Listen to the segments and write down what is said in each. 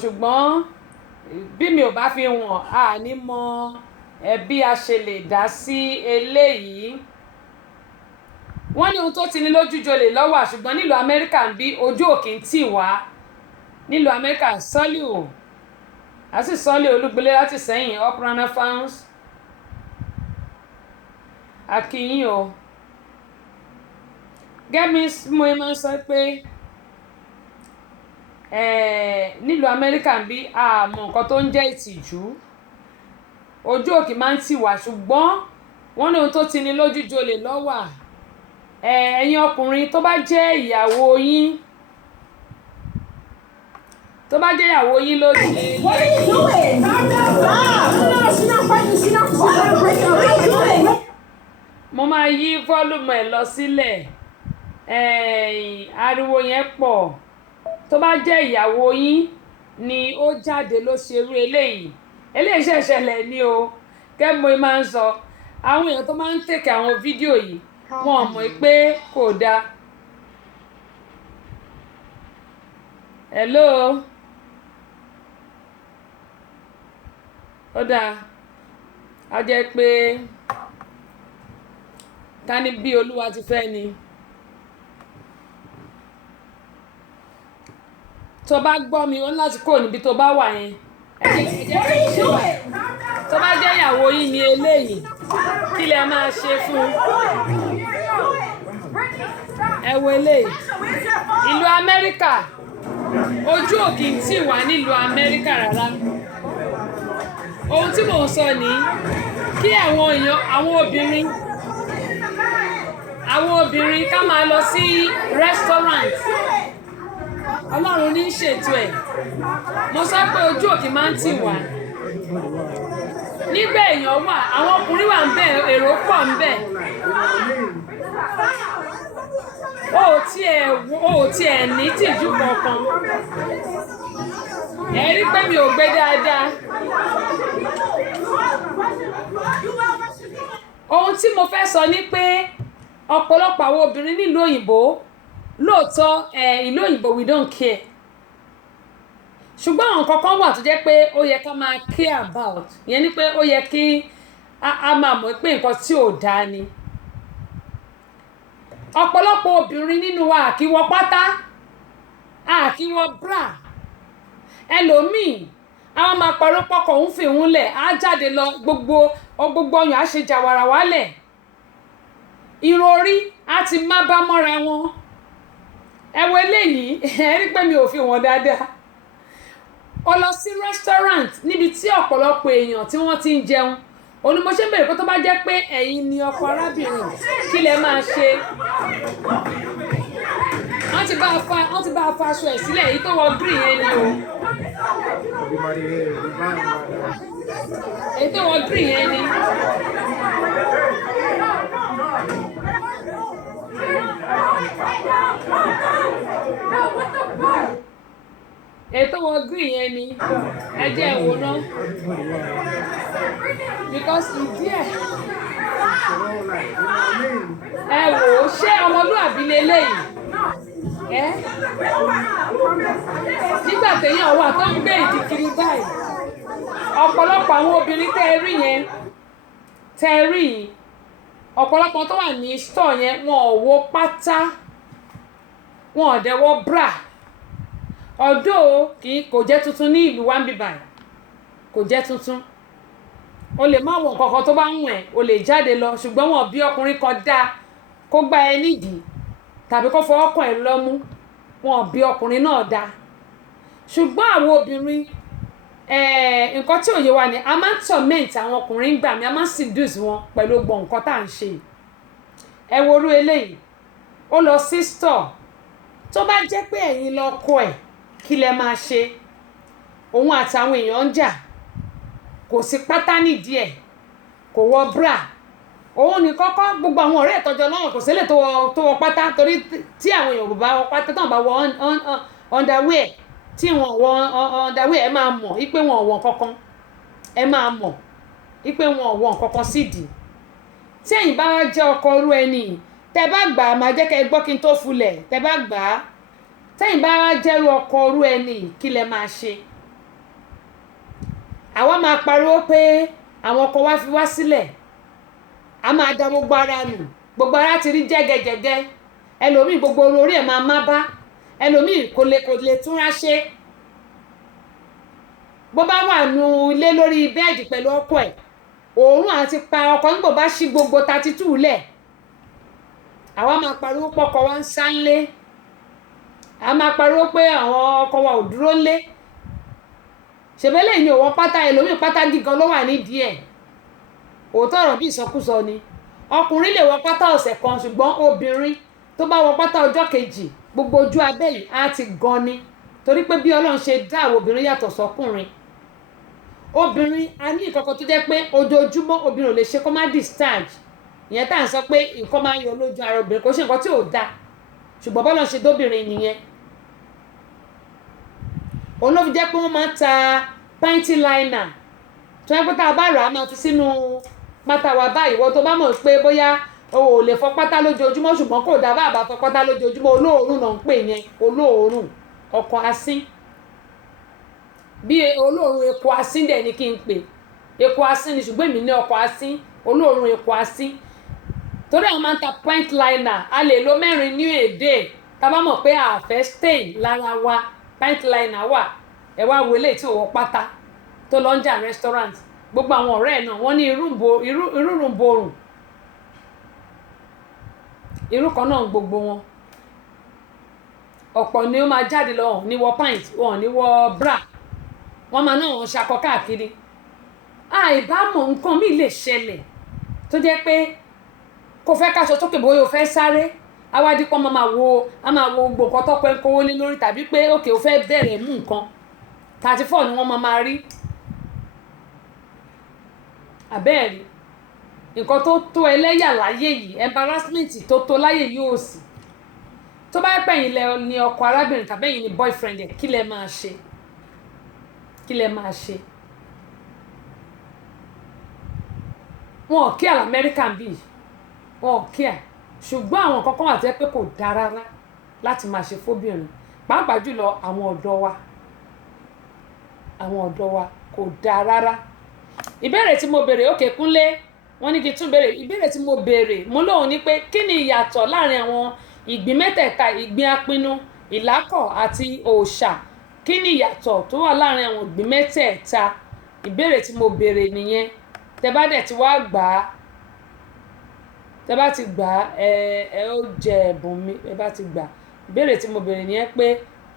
ṣùgbọ́n bí mi ò bá fi wọ̀n a ní mọ bí a ṣe lè dá sí eléyìí. Wọ́n ní ohun tó ti ní lójú jolè lọ́wọ́ ṣùgbọ́n nílùú Amẹ́ríkà ń bí ojú òkè ń tì wá. Nílùú Amẹ́ríkà Soliu àti Soliu Olúgbélé láti Sẹ́yìn Uprana Farms akínyìn o. Gẹ́mi mo máa ń sọ pé nílùú Amẹ́ríkà ń bí àmọ́ nǹkan tó ń jẹ́ ìtìjú ojú òkè máa ń tì wá ṣùgbọ́n wọ́n ní ohun tó ti ní lójú jolè lọ́wọ́ ẹ̀yin ọkùnrin tó bá jẹ́ ìyàwó yín lóde. What are you doing? Calm down. No, she's not fighting. She's not breaking. What are you doing? Mo máa yí volume ẹ̀ lọ sílẹ̀ ariwo yẹn pọ̀ tó bá jẹ́ ìyàwó yín ni ó jáde ló ṣerú eléyìí ṣẹ̀ṣẹ̀lẹ̀ ni o kẹ́ mo máa ń sọ àwọn èèyàn tó máa ń tèkè àwọn fídíò yìí wọn ò mọ̀ pé kò dáa. Hello ó dáa a jẹ́ pé ká ní bí Olúwa ti fẹ́ ni. Tó bá gbọ́ mi ó ní láti kúrò níbi tó bá wà yẹn tó bá jẹ́ ìyàwó yín ni eléyìí kí lẹ máa ṣe fún ẹ wo eléyìí. Ìlú Amẹ́ríkà ojú òkè ń tì wá nílùú Amẹ́ríkà rárá. Ohun tí mò ń sọ ni kí àwọn obìnrin ká máa lọ sí restaurant Ọlọ́run ní ṣètò ẹ̀. Mo sọ pé ojú òkè máa ń tì wá nígbà èèyàn wà àwọn ọkùnrin wà ń bẹ èrò pọ̀ ń bẹ o tiẹ̀ ní tìjú kankan ẹ rí pé mi ò gbé dáadáa. Ohun tí mo fẹ́ sọ ni pé ọ̀pọ̀lọpọ̀ àwọn obìnrin nílùú òyìnbó lóòótọ́ ìlú òyìnbó we don't care ṣùgbọ́n àwọn kankan wà tó jẹ́ pé ó yẹ ká máa care about ìyẹn ni pé ó yẹ kí a máa mọ̀ pé nǹkan tí ò dáa ni. Ọ̀pọ̀lọpọ̀ obìnrin nínú wa kì í wọ pátá kì í wọ bra ẹlòmíì àwọn máa parọ́ pọ́kọ̀ ń fi òun lẹ̀ á jáde lọ gbogbo ọyàn á ṣe jàwàrà wálẹ̀ irun orí á ti má bá mọ́ra wọn. Ẹ wo eléyìí ẹ rí pé mi ò fi wọn dáadáa. Ó lọ sí restaurant níbi tí ọ̀pọ̀lọpọ̀ èèyàn tí wọ́n ti ń jẹun onímọ̀ṣẹ́ bèrè pé tó bá jẹ́ pé ẹ̀yin ni ọkọ arábìnrin kí lẹ máa ṣe. Wọ́n ti bá a fa aṣọ ẹ̀ sílẹ̀ èyí tó wọ green yẹn ni o. Èyí tó wọ green yẹn ni. Ètò wọn green yẹn ni ẹ jẹ́ ìwò náà because ìdí ẹ wò ó ṣé ọmọlúwàbí leléyìí nígbà téèyàn wà tó ń gbé ìdí kiri báyìí ọ̀pọ̀lọpọ̀ àwọn obìnrin tẹ́ ẹ rí yẹn ọ̀pọ̀lọpọ̀ tó wà ní store yẹn wọn ò wọ pátá wọn ò dẹ̀ wọ bra ọ̀dọ́ kò jẹ́ tuntun ní ìlú wa ń bí báyìí kò jẹ́ tuntun o lè má wọ nǹkan kan tó bá ń wẹ̀ o lè jáde lọ ṣùgbọ́n wọn bí ọkùnrin kan dáa kó gbá ẹ nídìí tàbí kó fọwọ́ kàn ẹ lọ́mú wọn bí ọkùnrin náà dáa ṣùgbọ́n àwọn obìnrin nǹkan tí òye wa ni a máa ń torment àwọn ọkùnrin gbà mí a máa ń seduce wọn pẹ̀lú gbọ̀n nǹkan tá à ń ṣe ẹ worú eléyìí ó lọ sí store tó bá jẹ́ pé ẹ̀yin lọ kọ ẹ̀ kí lẹ máa ṣe òun àtàwọn èèyàn ń jà kò sí pátá nídìí ẹ̀ kò wọ bra òun ní kọ́kọ́ gbogbo àwọn ọ̀rẹ́ ìtọ́jọ́ náà kò sílẹ̀ tó wọ pátá torí tí àwọn èèyàn bá wọ pátá tán bá wọ underwear tí wọn wọ underwear ẹ máa mọ̀ wípé wọn ò wọ kankan ẹ máa mọ̀ wípé wọn ò wọ kankan sídìí tí ẹ̀yin bá jẹ́ ọkọ orú ẹni tẹ bá gbà á máa jẹ́ kẹ́ ẹ gbọ́ kí n tó fulẹ̀ tẹ bá gbà á tẹ́yìn bá jẹ́rú ọkọ orú ẹni kí lẹ máa ṣe àwa máa pariwo pé àwọn ọkọ wa fi wá sílẹ̀ a máa da gbogbo ara nù gbogbo ara ti rí jẹ́gẹ́jẹ́gẹ́ ẹlòmíì gbogbo orí ẹ̀ máa má bá ẹlòmíì kò lè túnra ṣe bó bá wà nù ilé lórí bẹ́ẹ̀dì pẹ̀lú ọkọ ẹ̀ òórùn àti pa ọkọ nígbò bá ṣí gbogbo 32 lẹ̀ àwa máa pariwo pé ọkọ wa ń sánlé a máa pariwo pé àwọn ọkọ wa ò dúró lé ṣèbélé ni òwò pátá ẹlòmíì pátá gígan ló wà nídìí ẹ̀ òótọ́ ọ̀rọ̀ bí ìsọkúsọ ni ọkùnrin lè wọ pátá ọ̀sẹ̀ kan ṣùgbọ́n obìnrin tó bá wọ pátá ọjọ́ kejì gbogbo ojú abẹ́ yìí á ti gan ni torí pé bí Ọlọ́run ṣe dá àwọn obìnrin yàtọ̀ sọ́kùnrin obìnrin a ní ìkọ̀kọ̀ tó jẹ́ pé ojoojúmọ́ obìnrin ò lè ṣe kó má discharge ìyẹn tá à ń sọ pé nǹkan máa ń yọ lójú ara obìnrin kò ṣe nǹkan tí ò dáa ṣùgbọ́n bọ́lá ṣe dóbìnrin nìyẹn òun ló fi jẹ́ pé wọ́n máa ń ta panty liner tó yẹ pé tá a bá rà á máa fi sínú pátá wa báyìí wọ́n tó bá mọ̀ pé bóyá o ò lè fọ pátá lójoojúmọ́ ṣùgbọ́n kò dáa bá àbá fọ pátá lójoojúmọ́ olóòórùn náà ń pè yẹn olóòórùn ọkọ̀ asín bí olóòórùn epo asín dẹ̀ ni kí n pè epo asín ni ṣùgbọ́n èmi ní ọkọ̀ asín olóòórùn epo asín torí àwọn máa ń ta point liner a lè lo 4 ní èdè tá a bá mọ̀ pé a fẹ́ stain lára wa point liner wà ẹ wá wo eléyìí tí ò wọ pátá tó lọ ń jà restaurant gbogbo àwọn ọ̀rẹ́ ẹ̀ náà wọ́n ní irúrùn borùn irú kan náà gbogbo wọn ọ̀pọ̀ ni ó máa jáde lọ ní wọ pint wọn ní wọ bra wọ́n máa náà wọ́n ṣakọ káàkiri àìbámọ̀ nǹkan mi lè ṣẹlẹ̀ tó jẹ́ pé kò fẹ́ káṣọ tókè bóyá o fẹ́ sáré awádìí pọ́n máa wo gbogbo nǹkan tọ́pẹ́ ń kówó lé lórí tàbí pé òkè o fẹ́ bẹ̀rẹ̀ mú nǹkan 34 ni wọ́n máa rí àbẹ́ẹ̀rí nǹkan tó tó ẹlẹ́yà láyé yìí embarrassment tó tó láyé yìí ò sí tó bá pẹ̀yìn lẹ ní ọkọ arábìnrin tàbí ẹ̀yin ní boyfriend ẹ̀ kí lẹ máa ṣe wọn ò kí àlà Amẹ́ríkà ń bì wọn ò kí à ṣùgbọ́n àwọn kankan wà tẹ́ pé kò dáa rárá láti máa ṣe fóbìnrin pàápàá jùlọ àwọn ọ̀dọ́ wa kò dáa rárá ìbéèrè tí mo béèrè òkè Kúnlé wọ́n ní kí n tún béèrè ìbéèrè tí mo béèrè mo lóhùn ní pé kí ni ìyàtọ̀ láàrin àwọn ìgbín mẹ́tẹ̀ẹ̀ta ìgbín apinnu ìlákọ̀ àti òòṣà kí ni ìyàtọ̀ tó wà láàrin àwọn ìgbín mẹ́tẹ̀ẹ̀ta ìbéèrè tí mo béèrè nìyẹn tẹ́ bá dẹ̀ ti wá gbà á tẹ́ bá ti gbà á ẹ ó jẹ ẹ̀bùn mi ẹ bá ti gbà ìbéèrè tí mo béèrè nìyẹn pé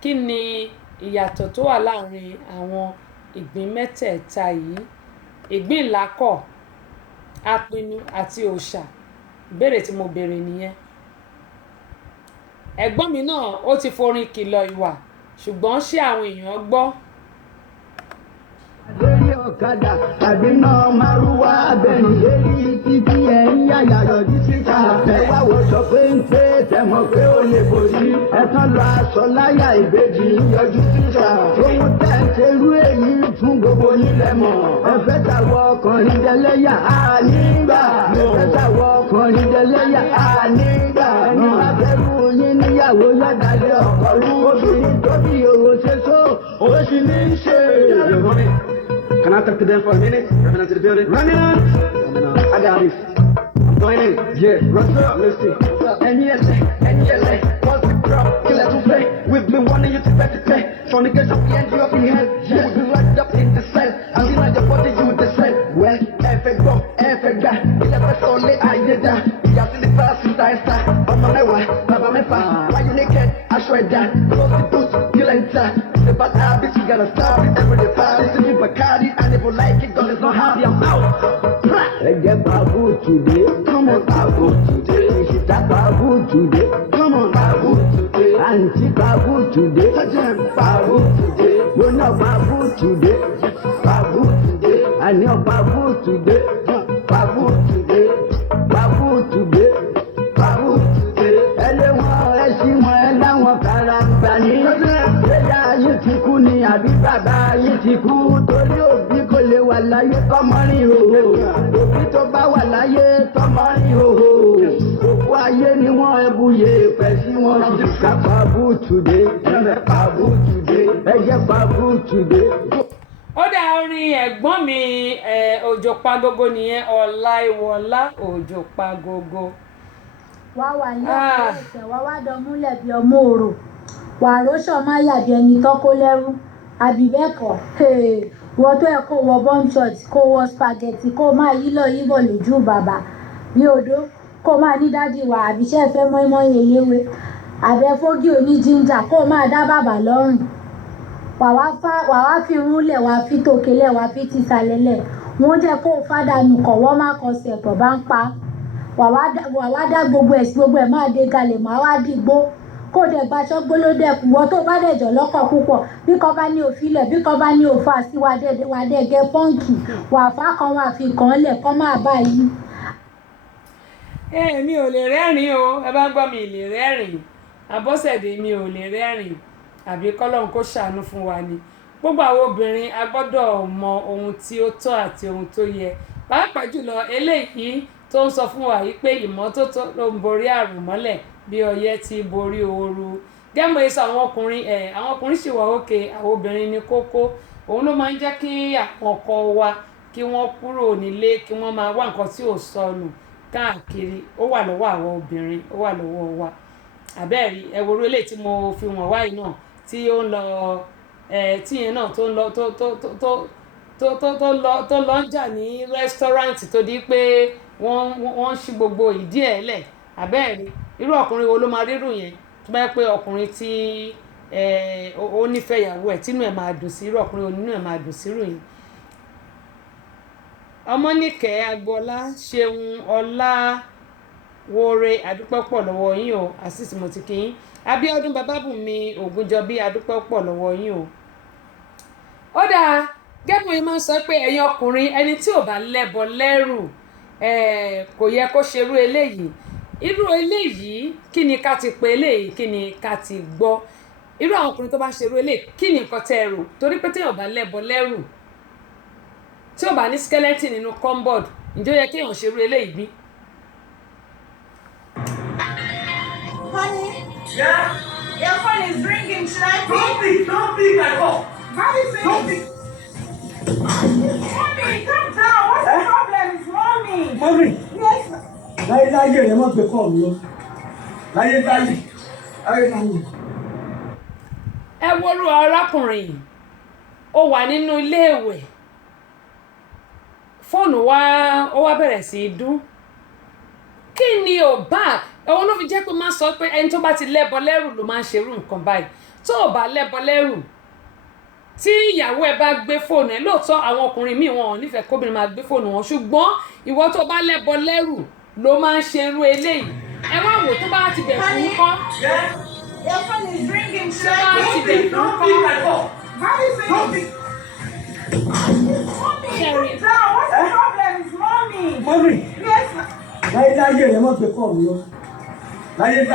kí ni ìyàtọ̀ tó wà láàrin àwọn ìgbín mẹ́tẹ̀ẹ̀ta yìí ìgbín ìlákọ̀ apinnu àti òòṣà ìbéèrè tí mo béèrè nìyẹn ẹ̀gbọ́n mi náà ó ti forin kìlọ̀ ìwà ṣùgbọ́n ṣé àwọn èèyàn gbọ́. lórí ọ̀kadà tàbí náà márùwá abẹ́ni lérí títí ẹ̀ ń yàyà yọjú síta ẹ wá wo sọ pé ń pé tẹ̀mọ̀ pé ó lè borí ẹ̀tàn lọ aṣọ láyà ìbejì yọjú síta ohun tẹ̀ ń ṣerú èyí fún gbogbo nílẹ̀ mọ̀ ẹ̀fẹ́ tàwọ̀ ọkùnrin dẹlẹ́yà ànígbà ẹ̀fẹ́ tàwọ̀ ọkùnrin dẹlẹ́yà ànígbà ẹni bá fẹ́rù yín níyàwó yàgàlẹ̀ ọkọ̀ rú obìnrin tó bí òwò ṣe tó ó sì ní í ṣe. Can I talk to them for a minute? Coming into the building. Running on. I got this. I'm going in. Yeah. What's up? Let's see. NELA. What's the crowd? Kill that to play. We've been wanting you to better play. From the guys up the end, you up in the head. Yeah. We've been locked up in the cell. I see like your body, you the cell. Well, effect go, effect guy. Il a pas solé à Yeda. Il a fait des passes, c'est un star. On m'en est ouais, papa m'est pas. Why you naked? I swear that. Close the boots, kill and tie. The bad habits, you gotta stop it. Every day party, sipping Bacardi. I never like it, cause it's not happy, I'm out. Ẹ jẹ́ babu today. Come on, babu today. Ìṣìta babu today. Come on, babu today. Àǹtí babu today. Sajam, babu today. Gbóná babu today. Babu today. Àní babu today. Babu today. Babu today. Babu today. Ẹlẹ́wọ̀n ẹṣin wọn ẹ láwọn karambà ní. Ṣéyà yìí ti kú ni àbí bàbá yìí ti kú torí òbí kò lè wà láyé kọ́mọ́rin òhò. Òbí tó bá wà láyé kọ́mọ́rin òhò. Òkú ayé ni wọ́n ẹbùyè pẹ̀ sí wọn. Ká babu today. Babu today. Ẹ jẹ́ babu today. ó dá orin ẹ̀gbọ́n mi òjò pagogo nìyẹn Ọláìwọlá òjò pagogo. wá wà ní ọ̀pọ̀ ẹ̀sẹ̀ wá wá dọ̀múlẹ̀ bí ọmọ òrò wà róṣọ̀ má yàbí ẹni tọ́kó lẹ́rú àbí bẹ́ẹ̀ kọ́ wọ́n tó ẹ̀ kó wọ bọ́ńchọ̀tì kó wọ spaghetti kó máa yílọ yíbọ̀ lójú bàbá bí odó kó máa ní dádì wà àbíṣẹ́ fẹ́ mọ́ínmọ́ín eléwé àbẹ́fógì oní jíńjà kó máa dá bàbá lọ́rùn wà wá fi rúnlẹ̀ wà fi tòkélẹ̀ wà fi tìsàlẹ̀lẹ̀ wọ́n jẹ́ kó fádànù kọ̀ wọ́n má kọsẹ̀ pọ̀ bá ń pa wà wá dá gbogbo ẹ̀ sí gbogbo ẹ̀ máa dé galẹ̀ máa wá dìgbò kó dẹ̀ gbaṣọ́ gbólódẹ̀kù wọ́n tó bá dẹ̀jọ́ lọ́kọ̀ púpọ̀ bí kò bá ní òfilẹ̀ bí kò bá ní òfà sí wà dẹ̀gẹ̀ pọ́ǹkì wà fá kan wà fi kàn án lẹ̀ kọ́ máa bá yí. Mi ò lè rẹ́rìn o ẹ bá gbọ́ mi lè rẹ́rìn Abọ́sẹ̀dé mi ò lè rẹ́rìn àbí kọ́lọ́run kó ṣàánú fún wa ni gbogbo àwọn obìnrin a gbọ́dọ̀ mọ ohun tí ó tọ́ àti ohun tó yẹ pàápàá jùlọ eléyìí tó ń sọ fún wa yìí pé ìmọ́tótó ló ń borí àrùn mọ́lẹ̀ bí ọyẹ́ ti borí ooru gẹ́mọ̀ èso àwọn ọkùnrin sì wà òkè àwọn obìnrin ní kókó òun ló máa ń jẹ́ kí àwọn ọkọ wa kí wọ́n kúrò nílé kí wọ́n máa wá nǹkan tí ò sọnù káàkiri ó wà lọ́wọ́ àwọn obìnrin ó wà lọ́wọ́ wa àbẹ́ẹ̀rí ẹ̀wòrú eléyìí tí mo fi wọ̀n wáyé náà tí ó ń lọ tíyẹn náà tó ń lọ tó lọ ń jà ní rẹ́sítọ́ráǹtì tó di pé wọ́n ń ṣí gbogbo ìdí ẹ̀ lẹ̀ àbẹ́ẹ̀rí irú ọkùnrin wo ló máa rírù yẹn tó bá yẹ pé ọkùnrin tí ó nífẹ̀ẹ́ ìyàwó ẹ̀ tínú ẹ̀ máa dùn sí irú ọkùnrin onínú ẹ̀ máa dùn sí irú yẹn. Ọmọníkẹ́ Agboola Ṣeun Ọláwóore adúpẹ́ pọ̀ lọ́wọ́ yín o àṣìṣe mo ti kí yín Abíọ́dún Babábùnmi Ògúnjọbí adúpẹ́ pọ̀ lọ́wọ́ yín o. ó dáa gẹ́gùn yìí máa ń sọ pé ẹ̀yin ọkùnrin ẹni tí ò bá lẹ́bọ lẹ́rù kò yẹ kó ṣerú eléyìí irú eléyìí kí ni ká ti pe eléyìí kí ni ká ti gbọ́ irú àwọn ọkùnrin tó bá ṣerú eléyìí kí ni nǹkan tẹ́ ẹ rò torí pé téèyàn bá lẹ́bọ lẹ́rù tí ò bá ní skeleton nínú cupboard ǹjẹ́ ó yẹ kéèyàn ṣerú eléyìí bí. Honey, Yeah? your phone is ringing. Should I pick? Don't pick at all. Mommy, please. Don't pick. Mommy, calm down. What's the problem? It's mommy. Mommy. Yes. Láyé rẹ̀ mọ́ gbé kọ́ mi lọ. Láyé. ẹ worú arákùnrin yìí ó wà nínú iléèwẹ̀ fóònù ó wá bẹ̀rẹ̀ sí í dún kí ni ò bá òun ló fi jẹ́ pé máa sọ pé ẹni tó bá ti lẹ́bọ lẹ́rù ló máa ń ṣerú nǹkan báyìí tó ò bá lẹ́bọ lẹ́rù tí ìyàwó ẹ bá gbé fóònù ẹ lóòótọ́ àwọn ọkùnrin míì wọn ò nífẹ̀ẹ́ kóbìnrin máa gbé fóònù wọn ṣùgbọ́n ìwọ tó bá lẹ́bọ lẹ́rù ló máa ń ṣerú eléyìí ẹ wá wò tó bá ti bẹ̀ fún kọ́ Yeah? Your phone is ringing. Should tó I bá ti pick? bẹ̀ fún Don't pick kọ́ at all. Mommy, Don't please. pick. Mommy, Sherry. calm down. What's the problem? It's mommy. Mommy. Yes. Láyé rẹ̀ mọ́ gbé kọ́ mi lọ. Láyé.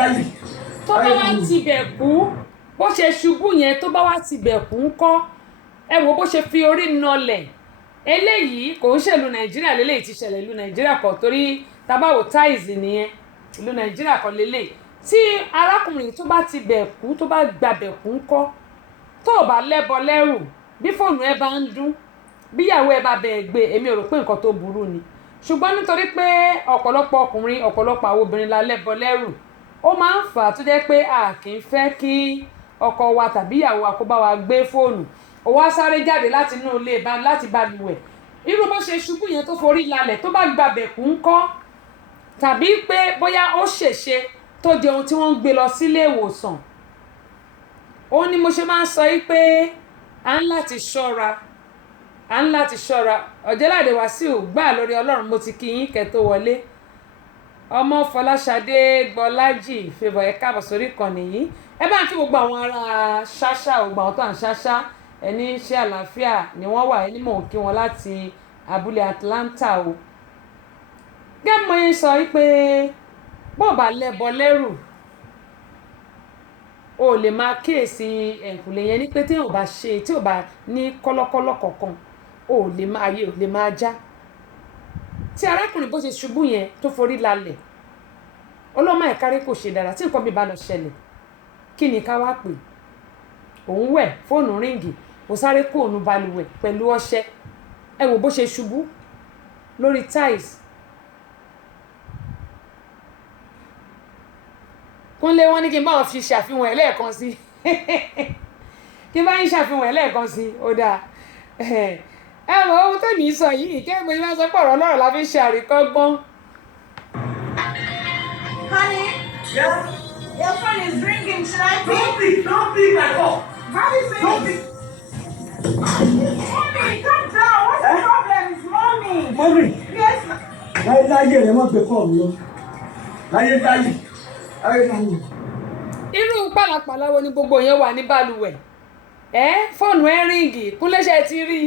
tó bá wá ti bẹ̀ kú bó ṣe ṣubú yẹn tó bá wá ti bẹ̀ kú ń kọ́ ẹ wo bó ṣe fi orí nọlẹ̀ eléyìí kò ń ṣèlú nàìjíríà lélẹ́yìí ti ṣẹlẹ̀ ìlú nàìjíríà kan torí tabawo táìsì nìyẹn ìlú nàìjíríà kan lélẹ́yìí tí arákùnrin tó bá ti bẹ̀ kú tó bá gba bẹ̀ kú ń kọ́ tó o bá lẹ́bọ lẹ́rù bí fóònù ẹ bá ń dún bíyàwó ẹ bá bẹ̀ gbé èmi ò rò pé nǹkan tó burú ni ṣùgbọ́n nítorí pé ọ̀pọ̀lọpọ̀ ọkùnrin ọ̀pọ̀lọpọ̀ àwọn obìnrin la lẹ́bọ lẹ́rù ó máa ń fà á tó jẹ́ pé a kì í fẹ́ kí ọkọ wa tàbí ìyàwó wa kó bá wa gbé fóònù ó wá sáré jáde láti inú ilé láti balùwẹ̀ irú bó ṣe ṣubú yẹn tó forí lálẹ̀ tó bá gbàbẹ̀ kú ń kọ́ tàbí pé bóyá ó ṣèṣe tó jẹ ohun tí wọ́n ń gbé lọ sílé ìwòsàn ó ní mo ṣe máa ń sọ yìí pé à ń láti ṣọ́ra Ọ̀jẹ́ládé Wàsíù gbà lórí Ọlọ́run mo ti kí yín kẹ́ tó wọlé ọmọ Fọláṣadé Gbọ́lájì favour ẹ káàbọ̀ sórí ìkànnì yìí ẹ bá ń kí gbogbo àwọn ará ṣáṣá gbogbo àwọn tó à ń ṣáṣá ẹni ṣe àlàáfíà ni wọ́n wà ẹni mò ń kí wọn láti abúlé Atlanta o gẹ́gẹ́ mo yẹn sọ pé bọ́ọ̀bà lẹ́bọ lẹ́rù o lè máa kíyèsí ẹ̀kùnlé yẹn ní pé tí ò bá ní kọ́lọ́kọ́lọ́ kọ̀ọ̀kan ayé ò lè máa já tí arákùnrin bó ṣe ṣubú yẹn tó forí lálẹ̀ ọlọ́mọ ẹ̀kárí kò ṣe dára tí nǹkan bí bá lọ ṣẹlẹ̀ kí ni ká wá pè òun wẹ̀ fóònù ríǹgì ó sáré kó òun balùwẹ̀ pẹ̀lú ọṣẹ ẹ wò bó ṣe ṣubú lórí tiles. Kúnlé wọn ní kí n bá wọn fi ṣàfihàn ẹ̀ lẹ́ẹ̀kan sí kí n bá yín ṣàfihàn ẹ̀ lẹ́ẹ̀kan sí ó dáa ẹ mọ ohun tẹ̀mí sọ yìí kí ẹ mọ ìwé sọ pé ọ̀rọ̀ ọlọ́rọ̀ la fi ń ṣe àríkọ́gbọ́n. Honey, Yeah? your phone is ringing. Should I pick? Don't pick my call. How is it? Don't pick. Mommy, calm down. What's the problem? It's mommy. Mommy. Yes. Láyé rẹ̀ mọ́ gbé kọ́ mi lọ. Láyé. Irú pàlàpàlà wo ni gbogbo yẹn wà ní balùwẹ̀ fóònù ẹ ríǹgì Kúnléṣẹ́ ti rí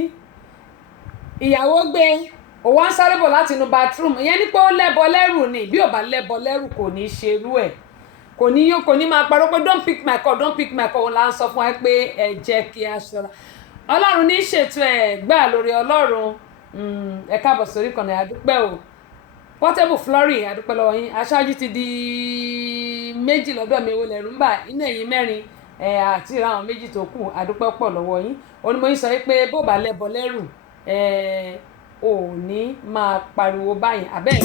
ìyàwó gbé òun wá ń sáré bọ̀ láti inú bathroom ìyẹn ní pé ó lẹ́bọ lẹ́rù ni bí ò bá lẹ́bọ lẹ́rù kò ní ṣerú ẹ̀ kò ní máa parọ́ pé don't pick my call òun là ń sọ fún wa pé ẹ jẹ́ kí a ṣọ́ra ọlọ́run ní ṣètò ẹ̀ gbà lórí ọlọ́run ẹ káàbọ̀ sórí ìkànnì àdúpẹ́ o Portable Flory àdúpẹ́ lọ́wọ́ yín aṣáájú ti di méjì lọ́dọ̀ mi wo lẹ́rù ń bà inú ẹ̀yìn mẹ́rin àti ìran méjì tó kù àdúpẹ́ pọ̀ lọ́wọ́ yín onímọ̀ sọ pé bó bá lẹ́bọ lẹ́rù ò ní máa pariwo báyìí abẹ́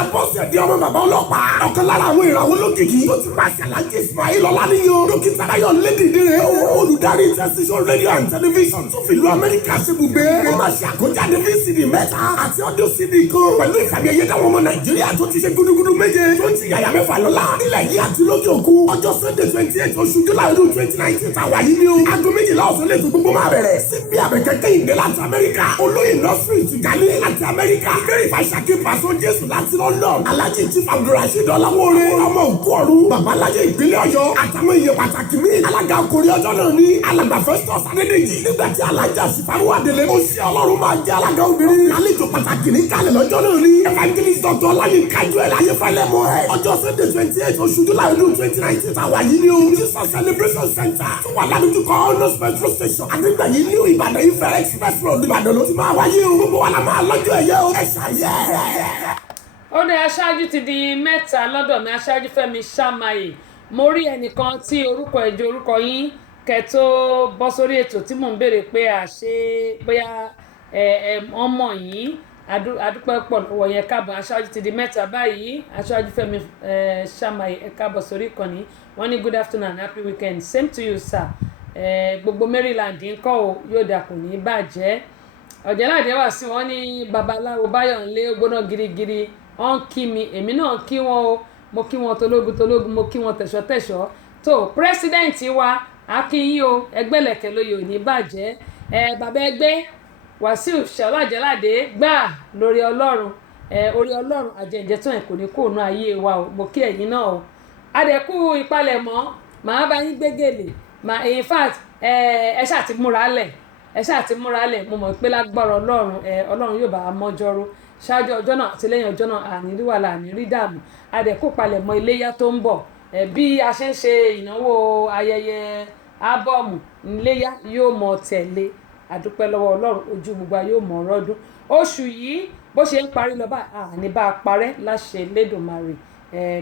Àbọ̀sẹ̀dé ọmọ bàbá ọlọ́pàá. Ọ̀kan lára àwọn ìràwọ̀ olókìkí tó ti pàṣẹ alájẹ Ismail Ọláníyàn. Dókítà Ayọ̀ Lédìdére olùdarí tẹsíṣọ́ rédíò and tẹlifíṣàn tó fi ìlú Amẹ́ríkà ṣebùgbé. Wọ́n máa ṣe àkójáde VCD mẹ́ta àti audio CD kan. Pẹ̀lú ìfàmì ẹ̀yẹ dáwọn ọmọ Nàìjíríà tó ti ṣe gúdúgúdú méje. Tó ti yàyà mẹ́fà lọ́la. Nílẹ̀ yìí àti lókè òkun. Ọjọ́ Sunday 28 oṣù July ọdún 2019 tàwa yìí ni o. Aago 12 ọ̀sán lè tó gbogbo máa bẹ̀rẹ̀. Síbi àbẹ̀kẹ́kẹ́ ìdè láti Amẹ́ríkà. Olóyè nọ́ọ̀sì Tìjàní láti Amẹ́ríkà. Bẹ́ẹ̀ni Fàṣàkí Pàṣọ Jésù láti London. Alájì Chief Abdulrasheed Ọláwóore. Ọmọ òkú ọ̀run. Bàbá alájẹ ìpínlẹ̀ Ọ̀yọ́. Àtàwọn iye pàtàkì mi. Alága okòrí ọjọ́ náà ní alàgbà Festus Adédèjì. Nígbà tí alájà Sifaru Adélé. Ó ṣe Ọlọ́run máa jẹ́ alága obìnrin. Àlejò pàtàkì ní kalẹ̀ lọ́jọ́ náà ní. Evangelist Dr. Ọláyínká Joel Ayéfẹ́lẹ́ mọ́ ẹ̀. Ọjọ́ Sunday 28 oṣù July ọdún 2019 tàwa yìí ni o. Jesus Celebration Center. Tó wà ládùúgbò Honors Petrol Station. Àdégbà yìí ní Ìbàdàn Ifẹ̀ Express Road Ìbàdàn ló ti máa wáyé o. Gbogbo wa la máa lọ́jọ́ ẹ̀yẹ o. Ẹ ṣàyẹ̀. ó ní aṣáájú ti di mẹ́ta lọ́dọ̀ mi aṣáájú Fẹ́mi Ṣàmáyé mo rí ẹnìkan tí orúkọ ẹ̀jọ̀ orúkọ yín kẹ́ tó bọ́ sórí ètò tí mò ń béèrè pé àṣé bóyá ọmọ yìí adúpẹ́ pọ̀ lọ́wọ́ yẹn káàbọ̀ aṣáájú ti di mẹ́ta báyìí aṣáájú Fẹ́mi Ṣàmáyé ẹ káàbọ̀ sórí ìkànnì wọ́n ní good afternoon and happy weekend same to you sir gbogbo Maryland ń kọ́ o yóò dà kò ní bàjẹ́ Ọ̀jẹ̀láde wà sí wọn ní babaláwo Báyọ̀nlé gbóná girigiri wọ́n kí mi èmi náà kí wọn o mo kí wọn tológun mo kí wọn tẹ̀ṣọ́ tó president wa akínyìn o ẹgbẹ́lẹ̀kẹ́ lóye ò ní bàjẹ́ bàbá ẹgbẹ́ Wàsíù Ọ̀jẹ̀láde gbà lórí Ọlọ́run orí Ọlọ́run àjẹjẹ tó yẹn kò ní kóònù ayé wa o mo kí ẹ̀yin náà o adẹ̀kú ìpalẹ̀mọ́ màá bá yín gbégèlè in fact ẹ ṣáà ti múra lẹ̀ mo mọ̀ pé lágbára Ọlọ́run yóò bá a mọ́jọ́rú ṣáájú ọjọ́ náà àti lẹ́yìn ọjọ́ náà àní rí wàhálà àní rí dààmú adẹ̀kú palẹ̀mọ́ iléyá tó ń bọ̀ bí a ṣe ń ṣe ìnáwó ayẹyẹ ábọ́ọ̀mù iléyá yóò mọ tẹ̀lé àdúpẹ́ lọ́wọ́ Ọlọ́run ojú gbogbo yóò mọ ọrọ́dún oṣù yìí bó ṣe ń parí lọ báyìí àní bá a parẹ́ láṣẹ Lédùmarè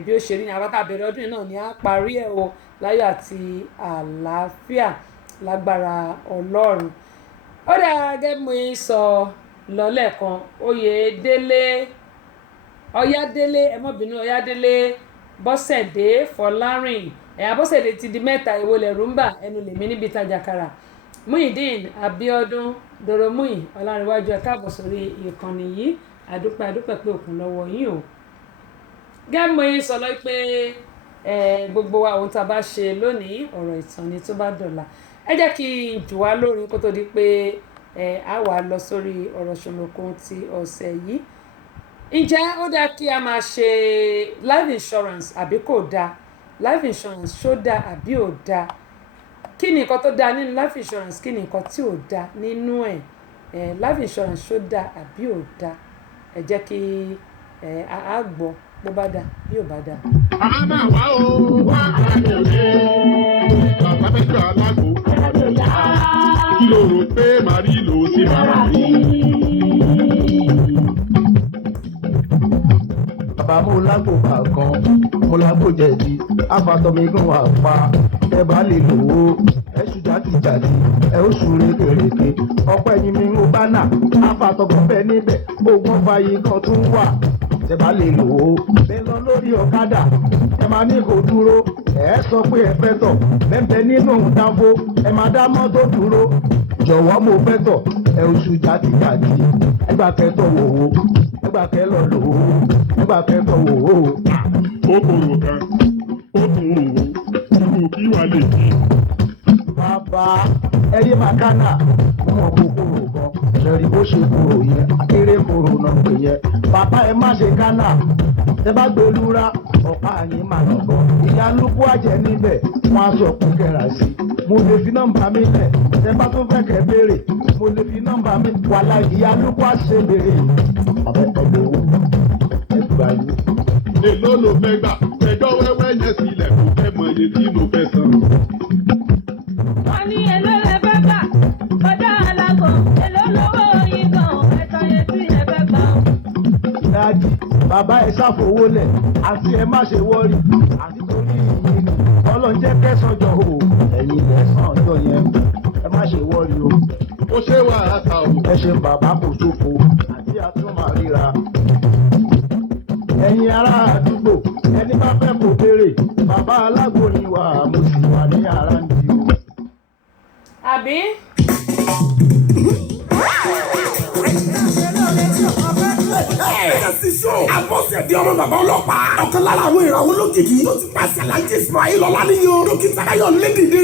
bí ó ṣe rí ní àwọn àbẹ̀rẹ̀ ọdún náà ni a parí ẹ̀ o láyọ̀ àti àlàáfíà lágbára Ọlọ́run ó dáa gẹ́gẹ́ bí mo yẹn sọ lọ́lẹ́kan Ọ̀yádélé Ọ̀yádélé Bọ́sẹ̀dé Fọlárìn Abọ́sẹ̀dé ti di mẹ́ta ìwo lẹ̀rú ń bà ẹnu lèmi níbi ìtajàkàrà Muyideen Abíọ́dún Doromuyi Ọlárìnwájú ẹ káàbọ̀ sórí ìkànnì yìí àdúpẹ́ pé òkun lọ́wọ́ yín o gẹ́gẹ́ bí mo yẹn sọ lọ pé gbogbo ohun tá a bá ṣe lónìí ọ̀rọ̀ ìtàn ni tó bá dọ̀la ẹ jẹ́ kí n jù wá lórí kó tó di pé a wà lọ sórí ọ̀rọ̀ ṣònòkun ti ọ̀sẹ̀ yìí ǹjẹ́ ó dáa kí a máa ṣe life insurance àbí kò dáa life insurance ṣó dáa àbí ò dáa kí ni nǹkan tó dáa nínú life insurance kí ni nǹkan tí ò dáa nínú ẹ̀ life insurance ṣó dáa àbí ò dáa ẹ jẹ́ kí a gbọ́ bó bá dáa bí ò bá dáa. a máa wá o wá àlàyé bàbá mẹ́jọ alágbó kí ló rò pé màá rí lò ó sí màá rí. bàbá mo lágbo kan mo lágbo jẹ̀dí àfàtọ̀mí gan wà pa ẹ bá lè lò ó ẹ ṣù jàtìjàtì ẹ ó ṣù rékèrèké ọpẹ́ yín mi ń bá nà àfàtọ̀gàn bẹ níbẹ̀ ogun fàyè kan tún wà ẹ bá lè lò ó bẹ́ẹ̀ lọ lórí ọ̀kadà ẹ máa ní kó dúró ẹ sọ pé ẹ fẹ́ tọ̀ bẹ́ẹ̀ nínú dáńfó ẹ máa dá mọ́tò dúró jọ̀wọ́ mo fẹ́ tọ̀ ẹ ó ṣù jàtìjàtì ẹgbà kẹtọ̀ wò ó ẹgbà kẹ lọ lò ó ẹgbà kẹtọ̀ wò ó. ó kòrò kan ó tún wò ó irú kí wàá lè fi. bàbá ẹyẹ màkánà ọmọ kòkòrò gan lẹ́rìí bó ṣe kúrò yẹn akéré kòrò náà pè yẹn bàbá ẹ má ṣe kánà tẹ bá gbẹlúra ọ̀pá yín mà nà gan ìyá lóko àjẹ níbẹ̀ wọ́n á sọ pé kẹrà sí mo lè fi nọ́mbà mi lẹ̀ tẹ bá tún fẹ́ kẹ́ béèrè mo lè fi nọ́mbà mi wàhálà ìyá lóko àṣẹ béèrè ọ̀bẹ tẹ̀lé owó ẹgbàá yìí. èló ló fẹ́ gbà ẹjọ́ wẹ́wẹ́ yẹn sílẹ̀ kó fẹ́ mọ iye tí mo fẹ́ san. wọ́n ní èló lẹ fẹ́ gbà kọjá alágọ̀ èló lówó yín gan ẹ̀tọ́ yẹn tí ẹ fẹ́ gbà. dájú bàbá ẹ ṣàfowó lẹ̀ àti ẹ má ṣe wọ́rí àti torí ìyìn ọlọ́njẹ́ kẹsànjọ o ẹ̀yin lẹ́sàn ọjọ́ yẹn ẹ má ṣe wọ́rí o. ó ṣe wàhálà ta o. ẹ ṣe bàbá kò ṣòfò àti àtúmọ̀ ríra. ẹ̀yin ará àdúgbò ẹni bá fẹ́ kó béèrè bàbá alágbo ni wà mo sì wà ní ara ń di o. àbí. Àbọ̀sẹ̀dé ọmọ bàbá ọlọ́pàá. Ọ̀kan lára àwọn ìràwọ̀ olókìkí tó ti pàṣẹ Alhaji Ismail Ọláníyan. Dókítà Táyọ̀ Lédìdé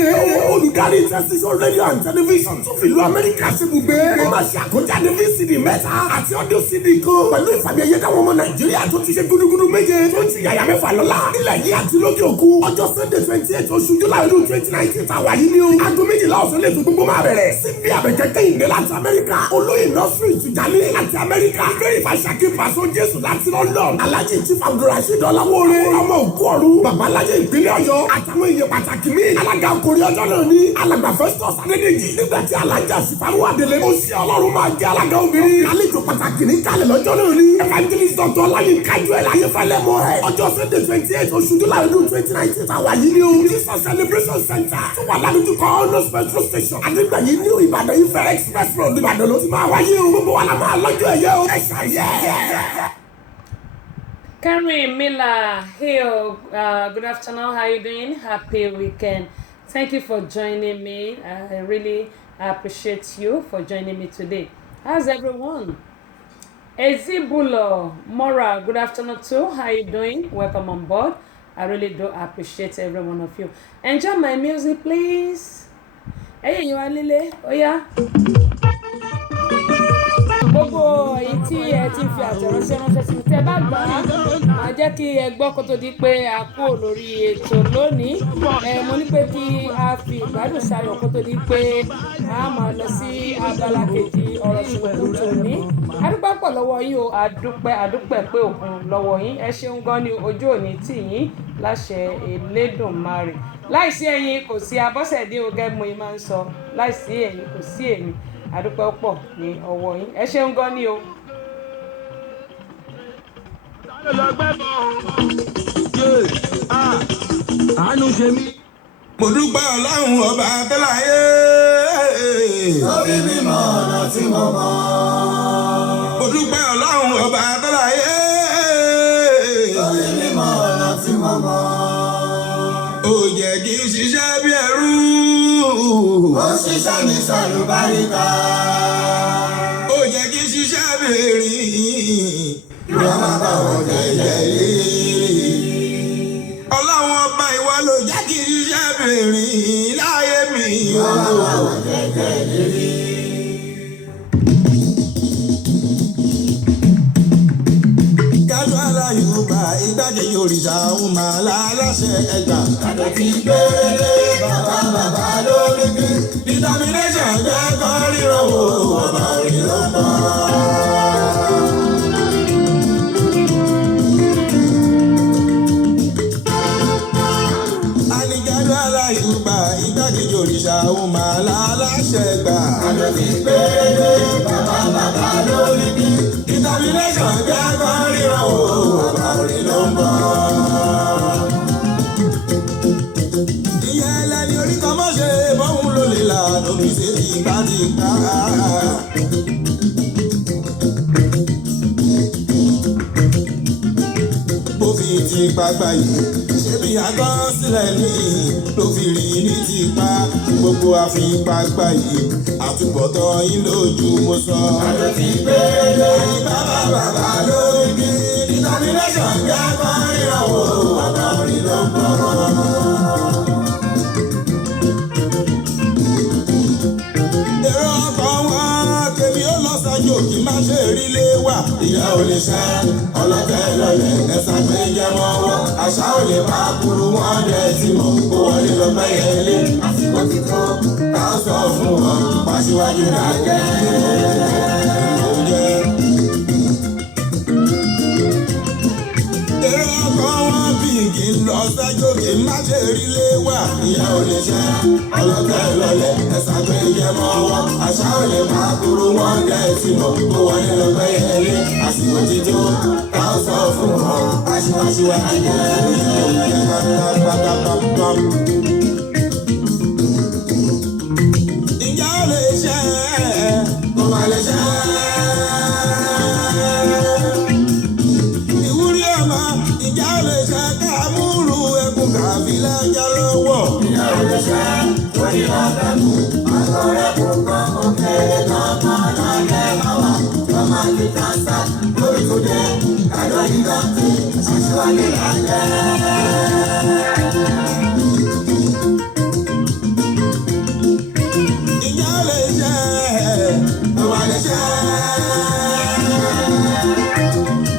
olùdarí tẹsíṣọ́ rédíò and tẹlifíṣàn tó fi ìlú Amẹ́ríkà ṣebùgbé. Wọ́n máa ṣe àkójáde VCD mẹ́ta àti audio CD kan pẹ̀lú ìfàmì ẹ̀yẹ káwọn ọmọ Nàìjíríà tó ti ṣe gúdúgúdú méje tó ti yàyà mẹ́fà lọ́la. Nílẹ̀ yìí àti lókè òkun ọjọ́ Sunday 28 oṣù July ọdún 2019 tàwa yìí ni o. Aago 12 ọ̀sán lè tó gbogbo máa bẹ̀rẹ̀. Síbi àbẹ̀kẹ́kẹ́ ìdè láti Amẹ́ríkà. Olóyè Nọ́sírì Tìjàní láti Amẹ́ríkà. Ìbéèrè Fàṣàkí Pàṣọ Jésù láti London. Alhaji Chief Abdulrasheed Ọláwóore. Ọmọ òkú ọ̀run. Bàbá Alájẹ ìpínlẹ̀ Ọ̀yọ́. Àtàwọn èèyàn pàtàkì míì. Alága okòrí ọjọ́ náà ní alàgbà Festus Adédèjì. Nígbà tí Alájà Sífàrú Adélé. Ó ṣe Ọlọ́run máa jẹ alága obìnrin. Àlejò pàtàkì ní kalẹ̀ lọ́jọ́ náà ní. Evangelist Dr. Ọláyínká Joel Ayéfẹ́lẹ́ mọ́ ẹ̀. Ọjọ́ Sunday 28 oṣù July ọdún 2019 tàwa yìí ni o. Jesus Celebration Center tó wà ládùúgbò Honors Petrol Station. Adégbàyí ní Ìbàdàn Ifẹ̀ Express Road Ìbàdàn ló ti máa wáyé o. Gbogbo wa la máa lọ́jọ́ ẹ̀yẹ o. Ẹ ṣàyẹ̀. Karen Miller, hey, good afternoon. How are you doing? Happy weekend. Thank you for joining me. I really appreciate you for joining me today. How's everyone? Ezibulo Mora, good afternoon too. How are you doing? Welcome on board. I really do appreciate every one of you. Enjoy my music, please. Hey, you are Lile. Oh, yeah. Gbogbo èyí tí ẹ ti fi àtẹ̀ránṣẹ́ ránṣẹ́ sí mi tẹ́ bá gbà á máa jẹ́ kí ẹ gbọ́ kó tó di pé a kúrò lórí ètò lónìí mo ní pé kí a fi ìgbádùn ṣayọ̀ kó tó di pé a máa lọ sí abala kejì ọ̀rọ̀ ṣùgbọ́n tòní. Adúpẹ́ pọ̀ lọ́wọ́ yín o, àdúpẹ́ pé òkun lọ́wọ́ yín. Ẹ ṣeun gan ni ojú òní tì yín láṣẹ Elédùmarè. Láìsí ẹ̀yin kò sí Abọ́sẹ̀dé Ogẹ́ mo máa ń sọ, láìsí ẹ̀yin kò sí èmi. Adúpẹ́ pọ̀ ní ọwọ́ yín. Ẹ ṣeun gan ni o. àánú ṣe mí. mo dúpẹ́ Ọlọ́run ọba tẹ́láyé. lórí mímọ́ ọ̀nà tí mo mọ̀. mo dúpẹ́ Ọlọ́run ọba tẹ́láyé. lórí mímọ́ ọ̀nà tí mo mọ̀. ó jẹ́ kí n ṣiṣẹ́ bí ẹrú. ó ṣiṣẹ́ mi sàlùbáríkà. ó jẹ́ kí n ṣiṣẹ́ bí erin. ìwọ máa bá wọn jẹjẹ yìí. Ọlọ́run ọba ìwọ ló jẹ́ kí n ṣiṣẹ́ bí erin láyé mi. ìwọ máa bá wọn jẹjẹ yìí. Yorùbá igbákejì òrìṣà òun máa láláṣẹ ẹgbà. àdàkì gbére bàbá lórí bí. determination jẹ́ kọ́ ríro wò ọba orí ló ń bọ̀. Anigado ara Yorùbá igbákejì òrìṣà òun máa láláṣẹ ẹgbà. àdàkì gbére bàbá lórí bí. determination jẹ́ kọ́ ríro wò ọba orí ló ń bọ̀. tipátipá. Bó fi tipa gbà yìí ṣebí àgọ́ sílẹ̀ ní ló fi rí ní tipa gbogbo àfipá gbà yìí àtúbọ̀tán yín lójú mo sọ. àjọ ti gbé lórí bàbá lórí bí determination jẹ́ kán ìrànwọ́ ọ̀gá orin ló ń bọ̀. èrò ọkọ̀ wọn kèmí ó lọ sájò kí má ṣe rí lé wà. ìyá ò lè ṣe ọlọ́tẹ̀ lọ́lẹ̀ ẹ̀sà pé jẹ́ wọ́n wọ́ àṣà ò lè máa kúrú wọn dẹ̀ tí mọ̀ kó wọlé lọ bẹ́yẹ ilé. àsìkò ti tó ká sọ fún wọn pàṣíwájú náà jẹ́ èrò ọkọ̀ wọn bí kì í lọ sájò kí má ṣe rí lé wà. ìyá ò lè ṣe ọlọ́tẹ̀ lọ́lẹ̀ ẹ̀sà pé jẹ́ wọ́n wọ́ àṣà ò lè máa kúrú wọn dẹ̀ tí mọ̀ kó wọlé lọ bẹ́yẹ ilé. àsìkò ti tó ká sọ fún wọn pàṣíwájú náà jẹ́ ìjà ò lè ṣe kó má lè ṣe. ìwúrí ọmọ ìjà ò lè ṣe ká múlù ẹkùn kàbílẹ̀ ẹja lọ́wọ́. ìjà ò lè ṣe torí ọ̀fẹ́ kù àtọ̀rẹ́ kù kan òkèèrè kankan lọ́lẹ̀ máa wọ́n máa fi tàǹtà lórí tòde kájọ yíyọ tí aṣíwájú là ń jẹ́. ìjà ò lè ṣe kó má lè ṣe.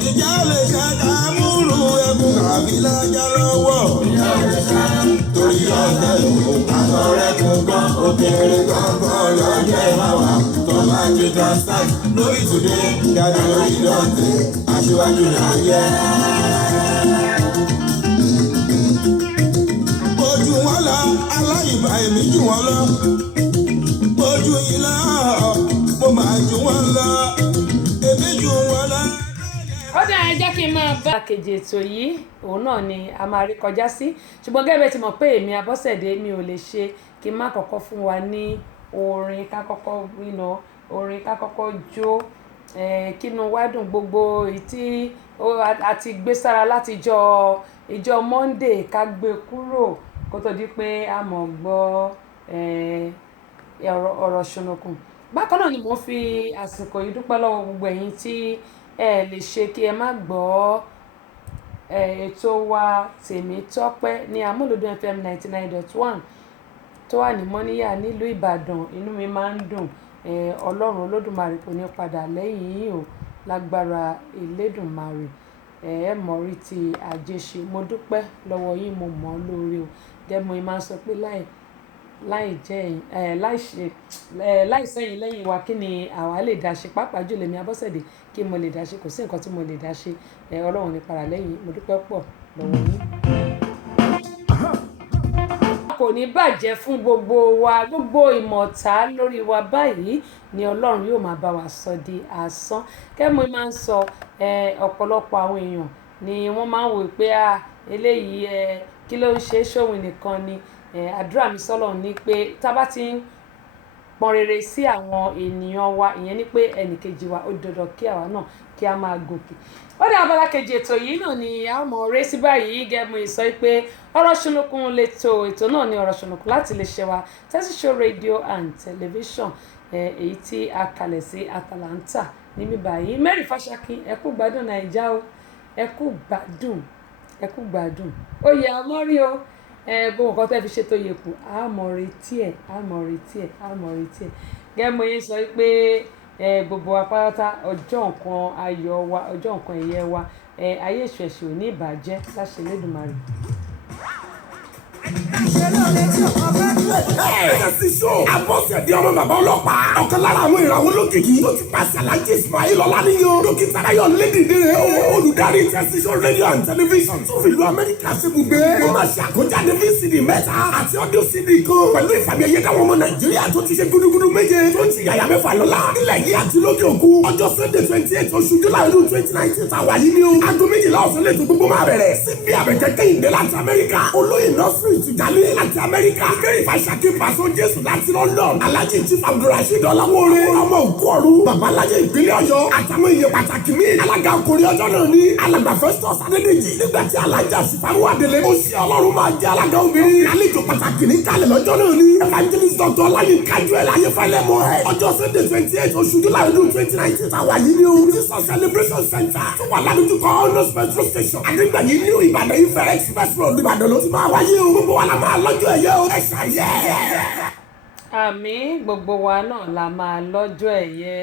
ìjà ò lè ṣe ká múlù ẹkùn kàbílẹ̀ ẹja lọ́wọ́. ìjà ò lè ṣe torí ọ̀tẹ̀ kù àtọ̀rẹ́ kù kan òkèèrè kankan lọ́jọ́ ìmáwá tó máa ń gbé transact lórí tòde kájọ lórí dọ́ọ̀tì aṣíwájú là ń jẹ́. ojú wọn lọ aláìbá èmi jù wọn lọ ojú yìí lọ mo máa jù wọn lọ èmi jù wọn lọ. ó dá ẹ jẹ́ kí n máa bá kejì ètò yìí òun náà ni a máa rí kọjá sí ṣùgbọ́n gẹ́gẹ́ bí ti mọ̀ pé èmi Abọ́sẹ̀dé mi ò lè ṣe kí n má kọ́kọ́ fún wa ní orin ká kọ́kọ́ orin ká kọ́kọ́ jó kínú wá dùn gbogbo tí a ti gbé sára láti ìjọ Monday ká gbé kúrò kó tó di pé a mọ̀ gbọ́ ọ̀rọ̀ ṣùnùkùn. bákan náà ni mo fi àsìkò yìí dúpẹ́ lọ́wọ́ gbogbo ẹ̀yin tí ẹ lè ṣe kí ẹ má gbọ́ ètò wa Tèmítọ́pẹ́ ní Amúlùdún FM 99.1 tó wà ní Mọ́níyà nílùú Ìbàdàn. inú mi máa ń dùn Ọlọ́run Olódùmarè kò ní padà lẹ́yìn yìí o lágbára Elédùmarè mọ̀rí ti àjẹṣe. mo dúpẹ́ lọ́wọ́ yín mo mọ̀ ọ́ lóore o dẹ́mo ẹ máa ń sọ pé láì sẹ́yìn lẹ́yìn wa kí ni àwa lè dá ṣe pàápàá jùlọ èmi Abọ́sẹ̀dé kí mo lè dá ṣe kò sí nǹkan tí mo lè dá ṣe Ọlọ́run ní padà lẹ́yìn mo dúpẹ́ pọ̀ lọ́wọ́ yín. kò ní bàjẹ́ fún gbogbo wa gbogbo ìmọ̀ta lórí wa báyìí ni Ọlọ́run yóò máa bá wa sọ di asán. kẹ́mi máa ń sọ ọ̀pọ̀lọpọ̀ àwọn èèyàn ni wọ́n máa ń wò pé eléyìí kí ló ń ṣe ṣóhun nìkan ni àdúrà mi sọ́lọ̀ ní pé tá bá ti ń pọn rere sí àwọn ènìyàn wa ìyẹn ni pé ẹnìkejì wa ó dandan kí àwa náà kí a máa gòkè. ó dé abala kejì ètò yìí náà ni a mọ̀ rẹ́ sí báyìí gẹ́gẹ́ bí sọ pé ọ̀rọ̀ ṣùnùkùn ètò náà ni ọ̀rọ̀ ṣùnùkùn láti lè ṣe wa Tẹ́sí Show Radio and Television èyí tí a kalẹ̀ sí Atlanta níbí báyìí. Mary Fáṣákin ẹ kú gbádùn Naija o ẹ kú gbádùn ó yẹ ọmọ rí o gbogbo nǹkan tẹ́ fi ṣètò yẹ̀kù àmọ̀ retí ẹ̀ gẹ́gẹ́ mo yẹn sọ pé gbogbo apáráta ọjọ́ nǹkan ayọ̀ wa ọjọ́ nǹkan ẹ̀yẹ wa ayé ìṣẹ̀ṣẹ̀ ò ní ìbàjẹ́ láṣẹ Elédùmarè. Tẹ́sí Show Abọ́sẹ̀dé ọmọ bàbá ọlọ́pàá ọ̀kan lára àwọn ìràwọ̀ olókìkí tó ti pàṣẹ Alhaji Ismail Ọláníyan dókítà Táyọ̀ Lédìdéré olùdarí Tẹ́sí Show Radio and Television tó fi ìlú Amẹ́ríkà ṣebùgbé. wọ́n máa ṣe àkójáde VCD mẹ́ta àti audio CD kan pẹ̀lú ìfàmì ẹ̀yẹ dáwọn ọmọ Nàìjíríà tó ti ṣe gúdúgúdú méje tó ti yàyà mẹ́fà lọ́la nílẹ̀ yìí àti lókè òkun ọjọ́ Sunday 28 oṣù July 2019 tàwa yìí ni o. aago 12 ọ̀sán lẹ́tọ̀ gbogbo máa bẹ̀rẹ̀ síbi àbẹ̀kẹ́kẹ́ ìdè láti Amẹ́ríkà olóyè nọ́ọ̀sì ìtújálé láti Amẹ́ríkà Mary Fàṣàkí Pàṣọ Jésù láti London. Alhaji Chief Abdulrasheed Ọláwóore. Ọmọ òkú ọ̀run. Bàbá alájẹ ìpínlẹ̀ Ọ̀yọ́. Àtàwọn èèyàn pàtàkì míì. Alága okòrí ọjọ́ náà ní alàgbà Festus Adédèjì. Nígbà tí alájà Sífàrú Adélé. Ó ṣe Ọlọ́run máa jẹ alága obìnrin. Àlejò pàtàkì ní kalẹ̀ lọ́jọ́ náà ní. Evangelist Dr. Ọláyínká Joel Ayéfẹ́lẹ́ mọ́ ẹ̀. Ọjọ́ Sunday 28 oṣù July ọdún 2019 àwa yìí ní o. Jesus Celebration Center. Tó wà ládùúgbò Honors Petrol Station. Àdégbà yìí ní Ìbàdàn Ifẹ̀ Express Road Ìbàdàn ló ti máa wáyé o. Gbogbo wa la máa lọ́jọ́ ẹ̀yẹ o. Ẹ ṣàyẹ̀. Àmín, gbogbo wa náà la máa lọ́jọ́ ẹ̀yẹ.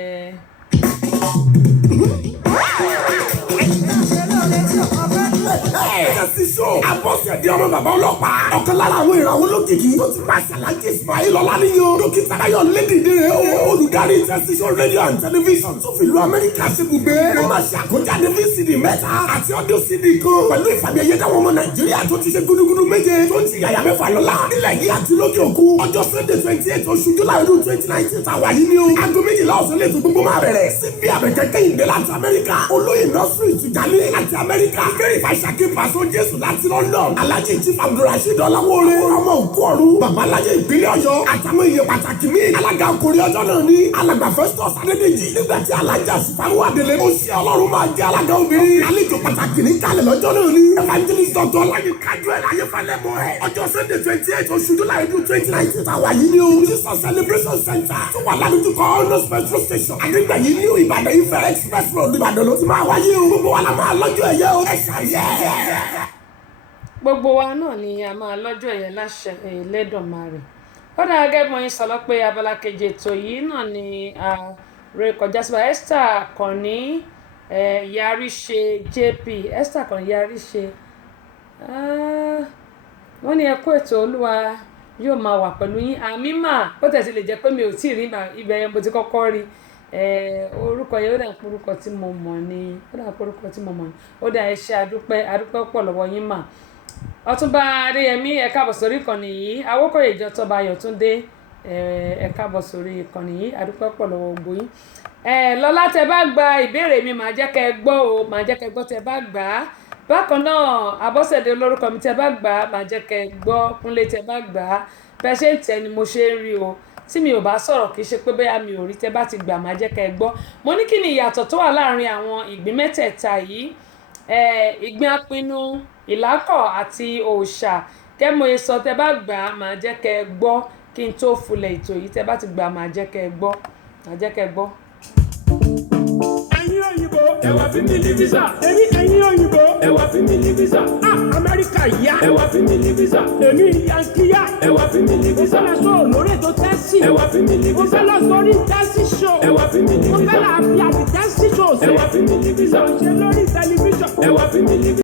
Abọ́sẹ̀dé ọmọ bàbá ọlọ́pàá. Ọ̀kan lára àwọn ìràwọ̀ olókìkí tó ti máa ṣàlàyé Ismail Ọláníyan. Dókítà Ayọ̀ Lédìdére olùdarí tẹsíṣọ́ rédíò and tẹlifíṣàn tó fi ìlú Amẹ́ríkà ṣebùgbé. Wọ́n máa ṣe àkójáde VCD mẹ́ta àti audio CD kan pẹ̀lú ìfàmì ẹ̀yẹ dáwọn ọmọ Nàìjíríà tó ti ṣe gúdúgúdú méje tó ti yàyà mẹ́fà lọ́la. Nílẹ̀ yìí àti lókè òkun. Ọjọ́ Sunday 28 oṣù July ọdún 2019 tàwa yìí ni o. Aago 12 ọ̀sán lè tó gbogbo máa bẹ̀rẹ̀. Síbi àbẹ̀kẹ́kẹ́ ìdè láti Amẹ́ríkà. Olóyè Nọ́sírì Tìjàní láti Amẹ́ríkà. Kẹ́rì Fàṣàkí Pàṣọ Jésù láti London. Alhaji Chief Abdulrasheed Ọláwóore. Ọmọ òkú ọ̀run. Bàbá alájẹ ìpínlẹ̀ Ọ̀yọ́. Àtàwọn èèyàn pàtàkì míì. Alága okòrí ọjọ́ náà ní alàgbà Festus Adédèjì. Nígbà tí alájà Sífàrú Adélé. Ó ṣe Ọlọ́run máa jẹ alága obìnrin. Àlejò pàtàkì ní kalẹ̀ lọ́jọ́ náà ní. Evangelist Dr. Ọláyínká Joel Ayéfẹ́lẹ́ mọ́ ẹ̀. Ọjọ́ Sunday 28 oṣù July ọdún 2019 àwa yìí ní o. Jesus Celebration Center. Tó wà ládùúgbò Honors Petrol Station. Àdégbà yìí ní Ìbàdàn Ifẹ̀ Express Road Ìbàdàn ló ti máa wáyé o. Gbogbo wa la máa lọ́jọ́ ẹ̀yẹ o. Ẹ ṣàyẹ̀. Gbogbo wa náà ni a máa lọ́jọ́ ẹ̀yẹ láṣẹ Elédùmarè. Ó dára gẹ́gẹ́ bí mo sọ lọ pé abala kejì ètò yìí náà ni ré kọjá síbà. Esther Akànní Yaríṣe JP. Esther Akànní Yaríṣe. Wọ́n ní ẹ kú ètò Olúwa yóò máa wà pẹ̀lú yín. Àmì mà ó tẹ̀sí lè jẹ́ pé mi ò tí ì rí ibẹ̀ yẹn mo ti kọ́kọ́ rí. Orúkọ yẹn ó dà ń pé orúkọ tí mo mọ̀ ni. Ó dà ẹ ṣé adúpẹ́ pọ̀ lọ́wọ́ yín mà. Ọ̀túnba Adéyẹmí ẹ káàbọ̀ sórí ìkànnì yìí. Awókòyè ìjọ Tọ́ba Ayọ̀túndé ẹ káàbọ̀ sórí ìkànnì yìí. Adúpẹ́ pọ̀ lọ́wọ́ gbogbo yín. Lọ́lá tẹ bá gba ìbéèrè mi màá jẹ́ kẹ́ gbọ́ o. Màá jẹ́ kẹ́ gbọ́ tẹ bá gbà á. Bákan náà Abọ́sẹ̀dé olórúkọ mi tẹ bá gbà á màá jẹ́ kẹ́ gbọ́. Kúnlé tẹ bá gbà á. Bẹ́ẹ̀ ṣe ń tẹ̀ ni mo ṣe ń rí o. Tí mi ò bá sọ̀rọ̀ kì í ṣe pé bẹ́ẹ̀ mi ò rí tẹ bá ti gbà máa jẹ́ kẹ́ gbọ́. Mo ní kí ni ìyàtọ̀ tó wà láàrin àwọn ìgbín mẹ́tẹ̀ẹ̀ta yìí. Ìgbín apinnu, ìlákọ̀ àti òòṣà. Kẹ́mọye sọ tẹ bá gbà máa jẹ́ kẹ́ gbọ́ kí n tó fulẹ̀ ètò yìí tẹ bá ti gbà máa jẹ́ kẹ́ gbọ́. Ẹ̀yin òyìnbó ẹ wá fi mí ní visa. Èmi ẹ̀yin òyìnbó ẹ wá fi mí ní visa. Amẹ́ríkà yá ẹ wá fi mí ní visa. Èmi yankiya ẹ wá fi mí ní visa. Mo fẹ́ lọ sọ lórí ètò tẹ́sí. Ẹ wá fi mí ní visa. Mo fẹ́ lọ sórí tẹ́sí show. Ẹ wá fi mí ní visa. Mo fẹ́ lọ àfi àti tẹ́sí show. Ẹ wá fi mí ní visa. Mo ṣe lórí tẹlifíṣàn. Ẹ wá fi mí ní visa.